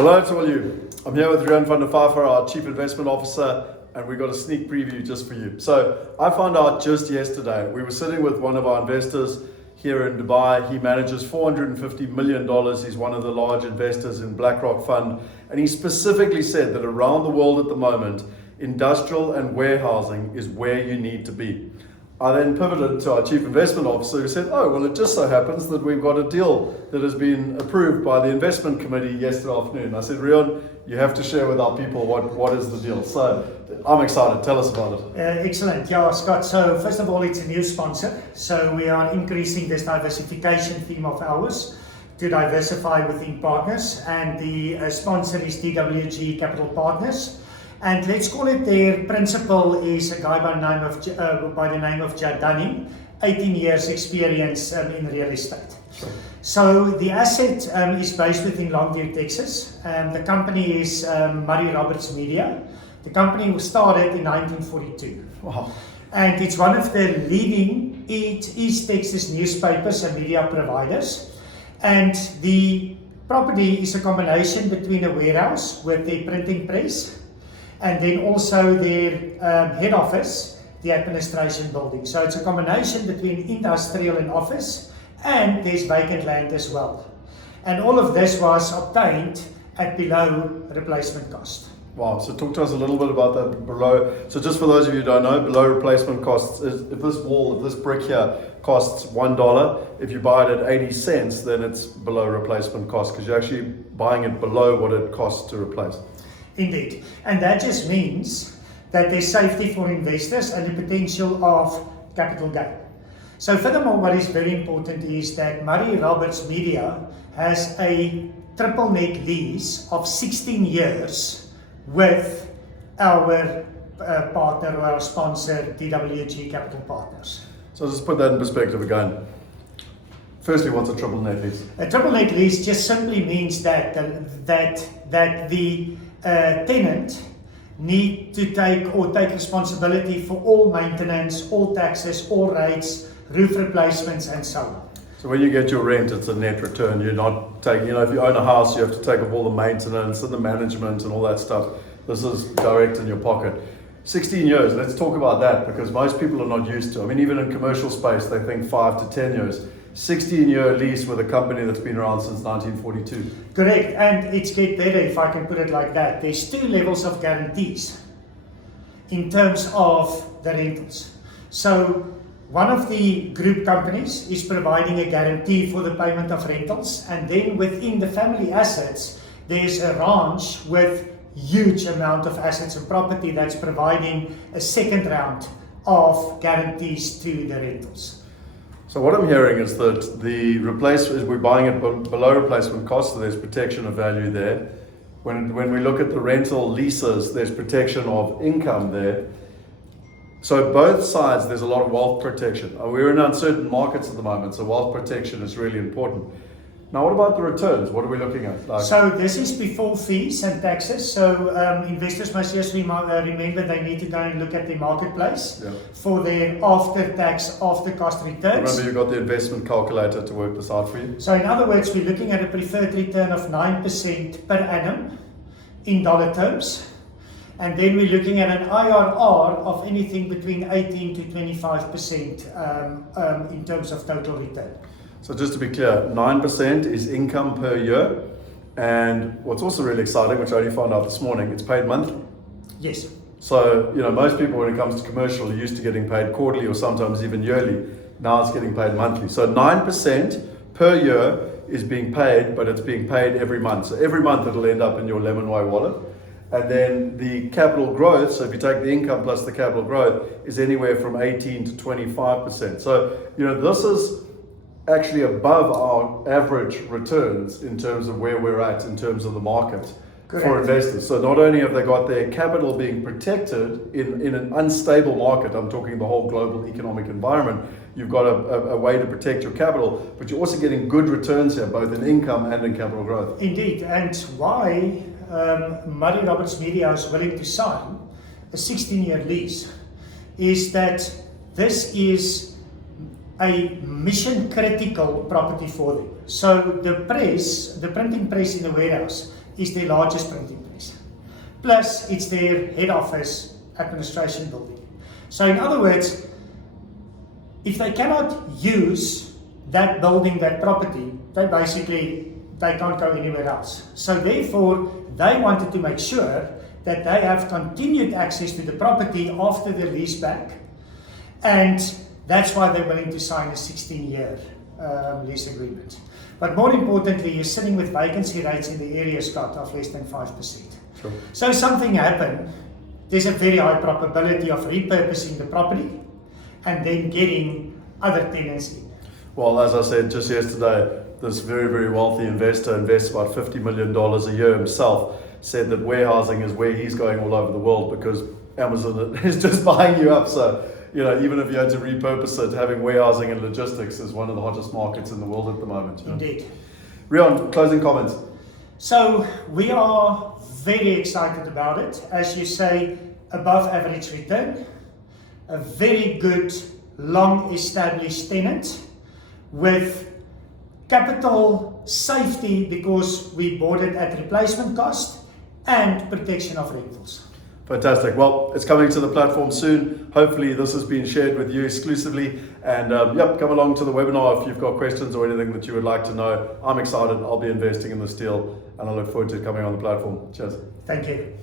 Hello to all you. I'm here with Rian van der Pfeiffer, our Chief Investment Officer, and we got a sneak preview just for you. So I found out just yesterday, we were sitting with one of our investors here in Dubai. He manages $450 million. He's one of the large investors in BlackRock Fund. And he specifically said that around the world at the moment, industrial and warehousing is where you need to be. I then pivoted to our Chief Investment Officer who said, oh, well, it just so happens that we've got a deal that has been approved by the investment committee yesterday afternoon. I said, Rian, you have to share with our people what is the deal. So I'm excited. Tell us about it. Excellent. Yeah, Scott. So first of all, it's a new sponsor. So we are increasing this diversification theme of ours to diversify within partners. And the sponsor is DWG Capital Partners. And let's call it their principal is a guy by the name of Jad Dunning, 18 years experience in real estate. Sure. So the asset is based within Longview, Texas. The company is Murray Roberts Media. The company was started in 1942. Wow. And it's one of the leading East Texas newspapers and media providers. And the property is a combination between a warehouse with a printing press and then also their head office, the administration building. So it's a combination between industrial and office, and there's vacant land as well. And all of this was obtained at below replacement cost. Wow, so talk to us a little bit about that below. So just for those of you who don't know, below replacement costs is if this brick here costs $1, if you buy it at 80 cents, then it's below replacement cost because you're actually buying it below what it costs to replace. Indeed. And that just means that there's safety for investors and the potential of capital gain. So furthermore, what is very important is that Murray Roberts Media has a triple net lease of 16 years with our partner or our sponsor, DWG Capital Partners. So just put that in perspective again. Firstly, what's a triple net lease? A triple net lease just simply means that the tenant need to take responsibility for all maintenance, all taxes, all rates, roof replacements, and so on. So when you get your rent, it's a net return. You're not taking, if you own a house, you have to take up all the maintenance and the management and all that stuff. This is direct in your pocket. 16 years, let's talk about that because most people are not used to. I mean, even in commercial space, they think 5 to 10 years. 16-year lease with a company that's been around since 1942. Correct, and it's get better if I can put it like that. There's two levels of guarantees in terms of the rentals. So one of the group companies is providing a guarantee for the payment of rentals, and then within the family assets, there's a ranch with huge amount of assets and property that's providing a second round of guarantees to the rentals. So what I'm hearing is that we're buying it below replacement cost, so there's protection of value there. When we look at the rental leases, there's protection of income there. So both sides, there's a lot of wealth protection. We're in uncertain markets at the moment, so wealth protection is really important. Now, what about the returns? What are we looking at? So this is before fees and taxes. So investors must just remember they need to go and look at the marketplace for their after-tax, after-cost returns. Remember, you've got the investment calculator to work this out for you. So in other words, we're looking at a preferred return of 9% per annum in dollar terms. And then we're looking at an IRR of anything between 18 to 25% in terms of total return. So just to be clear, 9% is income per year. And what's also really exciting, which I only found out this morning, it's paid monthly. Yes. So, most people when it comes to commercial are used to getting paid quarterly or sometimes even yearly. Now it's getting paid monthly. So 9% per year is being paid, but it's being paid every month. So every month it'll end up in your Lemonway wallet. And then the capital growth, so if you take the income plus the capital growth, is anywhere from 18 to 25%. So, this is actually above our average returns in terms of where we're at in terms of the market. Correct. For investors. So not only have they got their capital being protected in an unstable market, I'm talking the whole global economic environment, you've got a way to protect your capital, but you're also getting good returns here, both in income and in capital growth. Indeed, and why Murray Roberts Media is willing to sign a 16-year lease is that this is a mission critical property for them. So the printing press in the warehouse is their largest printing press. Plus, it's their head office administration building. So in other words, if they cannot use that building, that property, they can't go anywhere else. So therefore, they wanted to make sure that they have continued access to the property after the lease back, and that's why they're willing to sign a 16-year lease agreement. But more importantly, you're sitting with vacancy rates in the area, Scott, of less than 5%. Sure. So if something happened, there's a very high probability of repurposing the property and then getting other tenants in. Well, as I said just yesterday, this very, very wealthy investor invests about $50 million a year himself, said that warehousing is where he's going all over the world because Amazon is just buying you up. So, you know, even if you had to repurpose it, having warehousing and logistics is one of the hottest markets in the world at the moment. Indeed. Rion, closing comments. So we are very excited about it. As you say, above average return, a very good, long established tenant with capital safety because we bought it at replacement cost and protection of rentals. Fantastic. Well, it's coming to the platform soon. Hopefully this has been shared with you exclusively. And come along to the webinar if you've got questions or anything that you would like to know. I'm excited. I'll be investing in this deal and I look forward to coming on the platform. Cheers. Thank you.